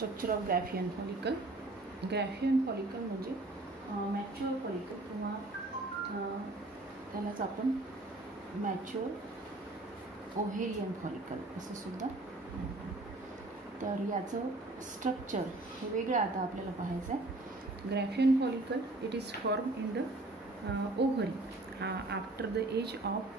Structure of Graafian follicle. Graafian follicle म्हणजे mature follicle किंवा त्यालाच आपण मॅच्युअर ओव्हेरियन फॉलिकल असं सुद्धा म्हणतो. तर याचं स्ट्रक्चर हे वेगळं आता आपल्याला पाहायचं आहे. Graafian follicle it is form in the ovary after the age of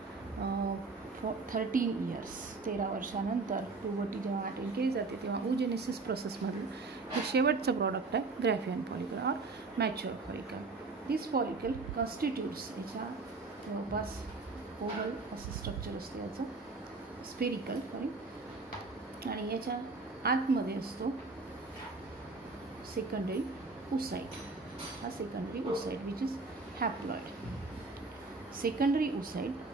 13 years. 13 वर्षानंतर पुबर्टी जेव्हा अटेंड केली जाते तेव्हा ओजेनेसिस प्रोसेसमधलं हे शेवटचं प्रॉडक्ट आहे ग्रॅफियन फॉलिकल और मॅच्युअर फॉलिकल. दिस फॉलिकल कॉन्स्टिट्यूट्स याच्या जवळपास ओव्हल असं स्ट्रक्चर असतं याचं, स्पेरिकल आणि याच्या आतमध्ये असतो सेकंडरी ओसाइट. हा secondary oocyte which is haploid. Secondary oocyte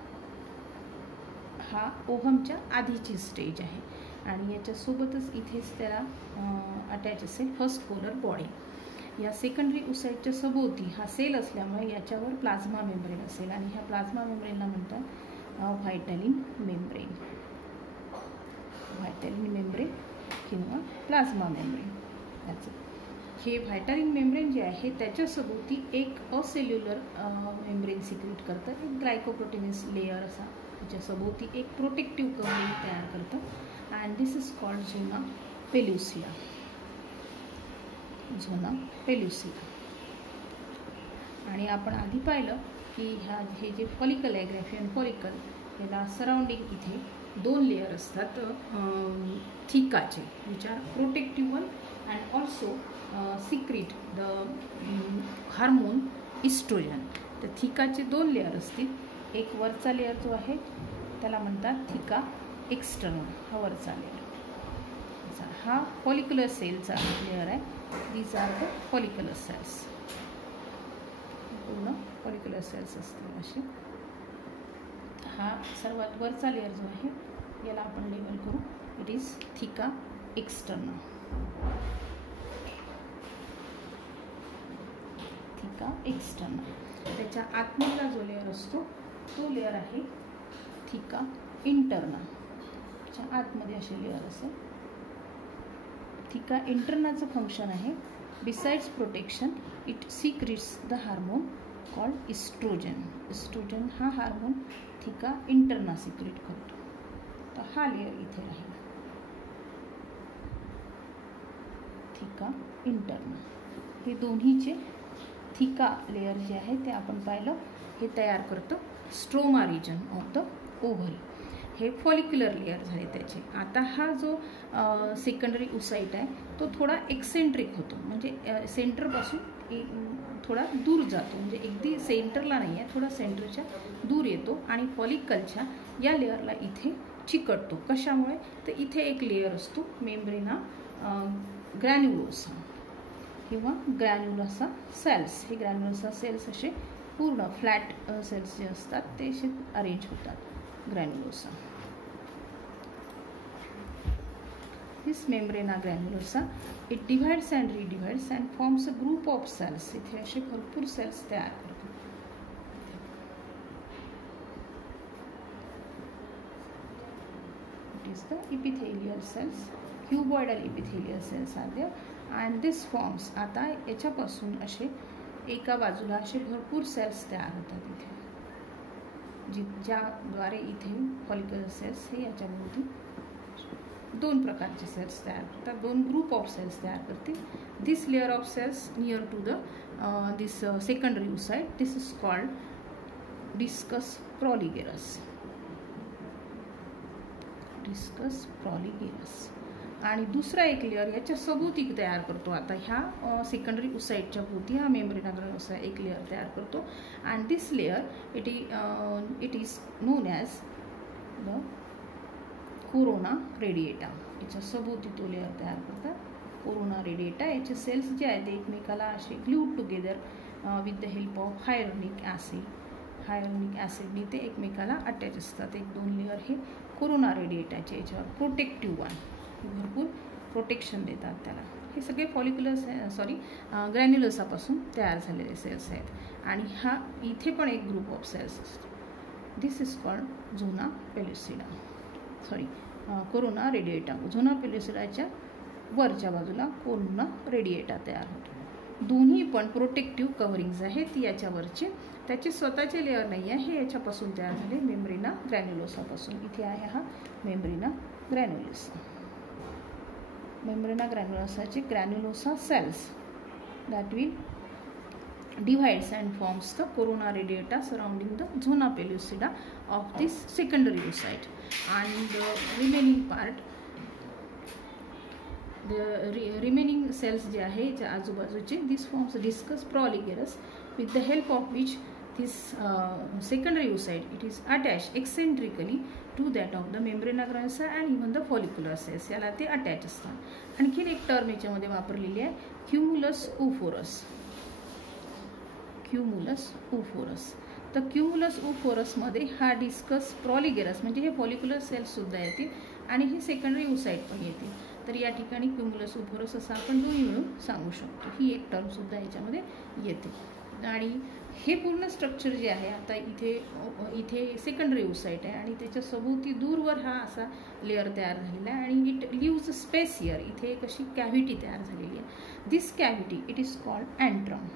हा ओव्हमच्या आधीची स्टेज आहे आणि याच्यासोबतच इथेच त्याला अटॅच असेल फर्स्ट पोलर बॉडी. या सेकंडरी ओसाइटच्या सभोवती हा सेल असल्यामुळे याच्यावर प्लाझ्मा मेम्ब्रेन असेल आणि ह्या प्लाझ्मा मेम्ब्रेनला म्हणतात व्हायटॅलिन मेम्ब्रेन. व्हायटॅलिन मेम्ब्रेन किंवा प्लाझ्मा मेम्ब्रेन. त्याचं हे व्हायटॅलिन मेम्ब्रेन जे आहे त्याच्या सभोवती एक असेल्युलर मेम्ब्रेन सिक्रेट करतं, एक ग्लायकोप्रोटीनेस लेयर असा त्याच्या सभोवती एक प्रोटेक्टिव्ह कव्हरिंग तयार करतं अँड दिस इज कॉल्ड झोना पेल्युसिया. झोना पेल्युसिया. आणि आपण आधी पाहिलं की हे जे फॉलिकल आहे ग्रॅफियन फॉलिकल याला सराउंडिंग इथे 2 लेयर असतात थिकाचे which are protective one and also secrete the hormone estrogen. तर थिकाचे 2 लेयर असतील. एक वरचा लेयर जो आहे त्याला म्हणतात थिका एक्सटर्नल, हा वरचा लेयर. हा फॉलिक्युलर सेलचा लेयर आहे. These are the follicular cells. पूर्ण फॉलिक्युलर सेल्स असतील असे. हा सर्वात वरचा लेयर जो आहे याला आपण लेबल करू इट इज थिका एक्सटर्नल. थिका एक्सटर्नल. त्याच्या आतमधला जो लेयर असतो तो लेयर आहे थिका इंटर्ना. त्याच्या आतमध्ये असे लेयर असेल. थिका इंटर्नाचं फंक्शन आहे besides protection it secretes the hormone called estrogen. Estrogen हा हार्मोन थिका इंटर्ना सिक्रेट करतो. तर हा लेयर इथे राहील थिका इंटर्ना. हे दोन्हीचे थिका लेयर जे आहे ते आपण पाहिलं हे तयार करतं stroma region of the ovary. हे फॉलिक्युलर लेयर झाले त्याचे. आता हा जो सेकंडरी ओसाइट आहे तो थोडा एक्सेंट्रिक होतो, म्हणजे सेंटरपासून थोडा दूर जातो, म्हणजे अगदी सेंटरला नाही आहे, थोडा सेंटरच्या दूर येतो आणि फॉलिकलच्या या लेयरला इथे चिकटतो. कशामुळे तर इथे एक लेयर असतो मेम्ब्रेना ग्रॅन्युलोसा किंवा ग्रॅन्युलोसा सेल्स. हे ग्रॅन्युलोसा सेल्स असे पूर्ण फ्लॅट सेल्स जे असतात ते असे अरेंज होतात granulosa. This membrana granulosa it divides and redivides and forms a group of cells. इथे असे भरपूर सेल्स तयार करतात. It is the epithelial cells. Cuboidal epithelial cells are there and this forms. आता याच्यापासून असे एका बाजूला असे भरपूर सेल्स तयार होतात इथे ज्याद्वारे इथे फॉलिक्युलर सेल्स हे याच्याभोवती 2 प्रकारचे सेल्स तयार करतात, 2 ग्रुप ऑफ सेल्स तयार करतील. This layer of cells near to the this secondary oocyte this is called discus proligerus. Discus proligerus. आणि दुसरा एक लेयर याच्या सभोवती तयार करतो. आता ह्या सेकंडरी ओसाइटच्या भोवती हा मेम्ब्रेना ग्रॅन्युलोसा एक लेयर तयार करतो and this layer it is known as the corona radiata. याच्या सभोवती तो लेयर तयार करतात कोरोना रेडिएटा. याचे सेल्स जे आहेत ते एकमेकाला असे glued together with the help of hyaluronic acid. Hyaluronic ॲसिडने ते एकमेकाला अटॅच असतात. 1-2 लेयर हे कोरोना रेडिएटाचे याच्यावर प्रोटेक्टिव्ह वन भरपूर प्रोटेक्शन देतात त्याला. हे सगळे फॉलिक्युलर ग्रॅन्युलोसापासून तयार झालेले सेल्स आहेत आणि हा इथे पण एक ग्रुप ऑफ सेल्स असतो. This is called zona pellucida. Corona radiata. Zona पेल्युसिडाच्या वरच्या बाजूला कोरोना रेडिएटा तयार होतो. दोन्ही पण प्रोटेक्टिव्ह कव्हरिंग्ज आहेत याच्यावरचे. त्याचे स्वतःचे लेअर नाही आहे, हे याच्यापासून तयार झाले मेम्ब्रेना ग्रॅन्युलोसापासून. इथे आहे हा मेम्ब्रेना ग्रॅन्युलोसा. मेम्ब्रेना ग्रॅन्युलोसाचे granulosa cells that will divides and forms the corona radiata surrounding the zona pellucida of this secondary oocyte, and the remaining part, the remaining cells जे आहे ज्या आजूबाजूचे, this forms discus proligerus with the help of which this secondary oocyte it is attached eccentrically to that of the membrana granulosa and even the follicular cells. याला ते attach असतात. आणखीन एक term याच्यामध्ये वापरलेली आहे, क्युमुलस ओफोरस. क्युमुलस ओफोरस. तर क्युमुलस ओफोरसमध्ये हा डिस्कस प्रॉलिगेरस म्हणजे हे फॉलिक्युलर सेल्ससुद्धा येतील आणि हे सेकंडरी ओसाइट पण येतील. तर या ठिकाणी क्युमुलस ओफोरस असं आपण दोन्ही मिळून सांगू शकतो. ही एक टर्मसुद्धा याच्यामध्ये येते. आणि हे पूर्ण स्ट्रक्चर जे आहे आता इथे सेकंडरी ओसाइट आहे आणि त्याच्या सभोवती दूरवर हा असा लेअर तयार झालेला आहे आणि इट लिव्ज स्पेस हिअर. इथे एक अशी कॅव्हिटी तयार झालेली आहे. This cavity it is called antrum.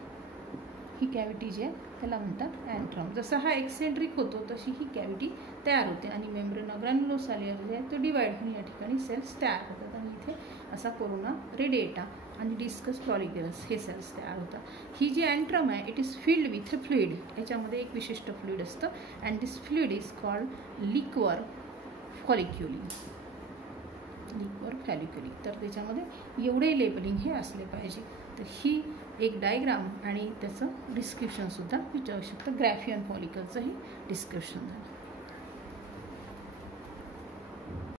ही कॅव्हिटी जी आहे त्याला म्हणतात अँट्रम. जसा हा एक्सेंट्रिक होतो तशी ही कॅव्हिटी तयार होते आणि मेम्ब्रेना ग्रॅन्युलोसा लेअर जे आहे तो डिवाइड होऊन या ठिकाणी सेल्स तयार होतात आणि इथे असा कोरोना रेडिएटा आणि डिस्कस प्रॉलिगेरस हे सेल्स तयार होतात. ही जी अँट्रम आहे it is filled with fluid. याच्यामध्ये एक विशिष्ट फ्लुइड असतं and this fluid is called liquor folliculi. Liquor folliculi. तर त्याच्यामध्ये एवढे लेबलिंग हे असले पाहिजे. तर ही एक डायग्राम आणि त्याचं डिस्क्रिप्शनसुद्धा विचारू शकतं. ग्रॅफियन फॉलिकलचंही डिस्क्रिप्शन झालं.